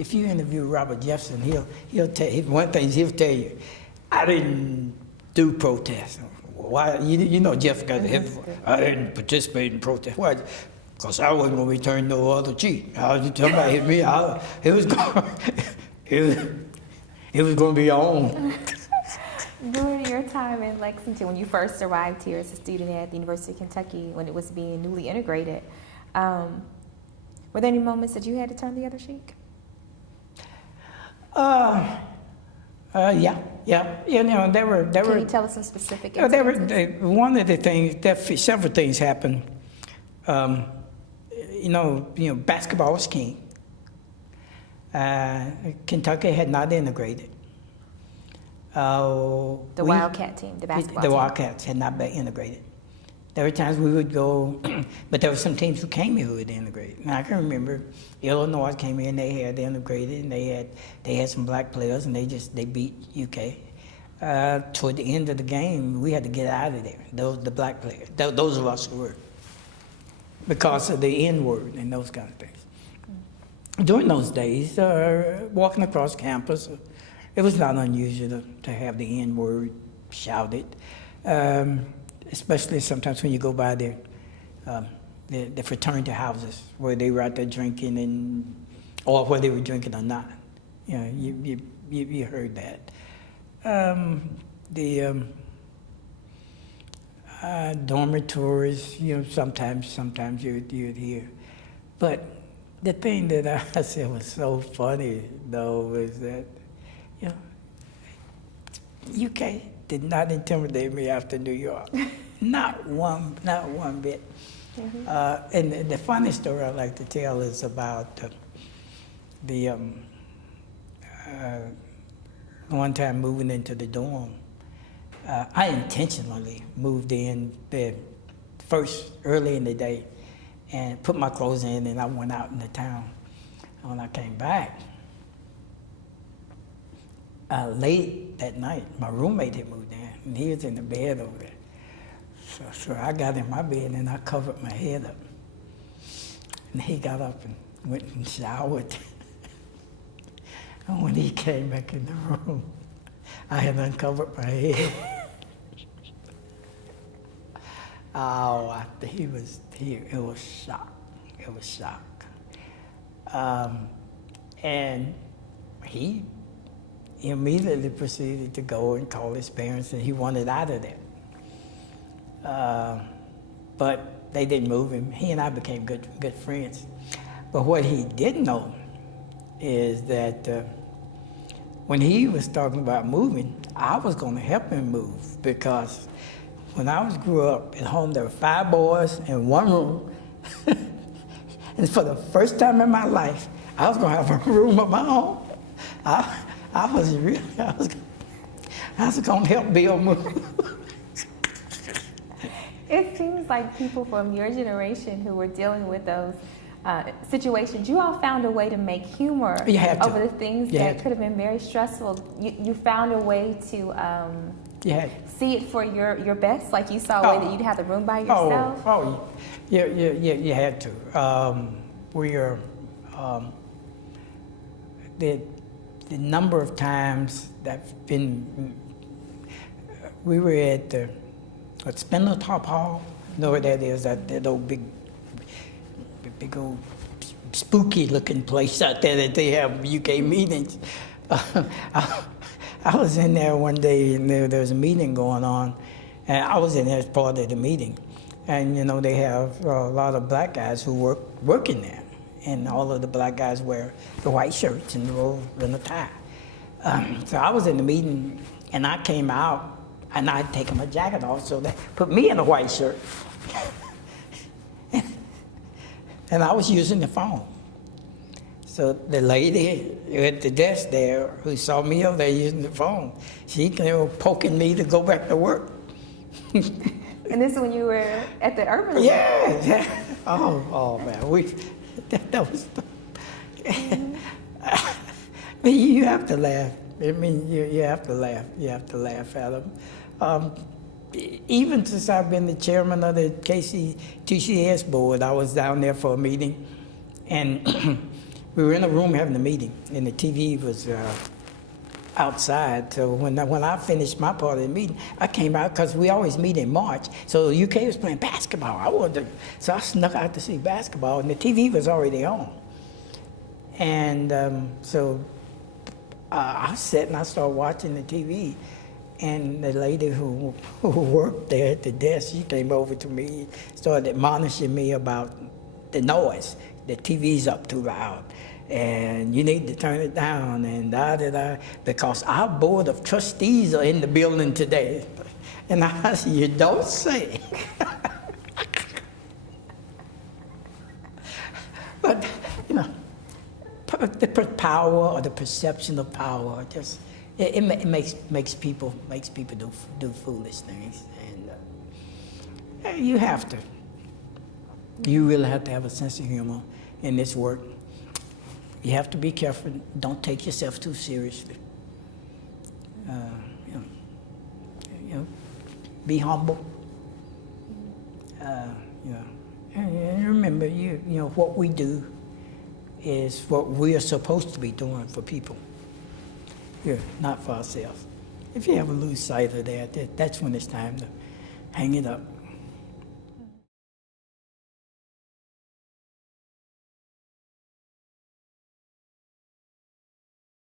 if you interview Robert Jefferson, he'll tell one thing he'll tell you, I didn't do protests. Why? You know Jeff got I didn't participate in protests. Why? Because I wasn't going to return no other cheat. Somebody hit me. It was going to be on. During your time in Lexington, when you first arrived here as a student at the University of Kentucky, when it was being newly integrated, were there any moments that you had to turn the other cheek? Yeah. You know, there were. Can you tell us some specific instances? One of the things, several things happened. You know, basketball was king. Kentucky had not integrated. The Wildcat team, the basketball team. The Wildcats had not been integrated. There were times we would go, but there were some teams who came here who had integrated. And I can remember Illinois came here and they had integrated, and they had some black players, and they beat UK. Toward the end of the game, we had to get out of there. The black players, those of us who were, because of the N-word and those kind of things. During those days, walking across campus, it was not unusual to have the N-word shouted, especially sometimes when you go by the fraternity houses where they were out there drinking, or whether they were drinking or not. You know, you heard that. The dormitories, you know, sometimes you'd hear. But the thing that I said was so funny, though, was that, you know, UK did not intimidate me after New York. Not one bit. Mm-hmm. And the funny story I like to tell is about the one time moving into the dorm. I intentionally moved in there first early in the day and put my clothes in, and I went out in the town. And when I came back, late that night, my roommate had moved in, and he was in the bed over there. So I got in my bed and I covered my head up. And he got up and went and showered. And when he came back in the room, I had uncovered my head. It was shock. It was shock. And he immediately proceeded to go and call his parents, and he wanted out of there. But they didn't move him. He and I became good friends. But what he didn't know is that when he was talking about moving, I was going to help him move, because when I grew up at home, there were 5 boys in one room. And for the first time in my life, I was going to have a room of my own. I was going to help Bill move. It seems like people from your generation who were dealing with those situations, you all found a way to make humor over the things that could have been very stressful. You found a way to see it for your best, like you saw a way that you'd have the room by yourself. You had to. The number of times that's been, we were at Spindletop Hall. You know where that is? That old big old spooky looking place out there that they have UK meetings. I was in there one day, and there was a meeting going on, and I was in there as part of the meeting. And you know, they have a lot of black guys who work in there, and all of the black guys wear the white shirts and the robe and the tie. So I was in the meeting, and I came out, and I'd taken my jacket off, so they put me in a white shirt. And I was using the phone. So the lady at the desk there who saw me over there using the phone, she came poking me to go back to work. And this is when you were at the Urban League? Yeah. Oh man, that was. You have to laugh. I mean, you have to laugh. You have to laugh at them. Even since I've been the chairman of the TCS board, I was down there for a meeting, and we were in a room having a meeting, and the TV was outside. So when I finished my part of the meeting, I came out because we always meet in March. So the UK was playing basketball. So I snuck out to see basketball, and the TV was already on. And so I sat and I started watching the TV. And the lady who worked there at the desk, she came over to me, started admonishing me about the noise. The TV's up too loud, and you need to turn it down, and da-da-da, because our board of trustees are in the building today. And I said, you don't say. But, you know, the power or the perception of power just, it makes people do foolish things, and you really have to have a sense of humor in this work. You have to be careful. Don't take yourself too seriously. You know, be humble. You know, and remember, you know what we do is what we are supposed to be doing for people. Here, not for ourselves. If you ever lose sight of that, that's when it's time to hang it up.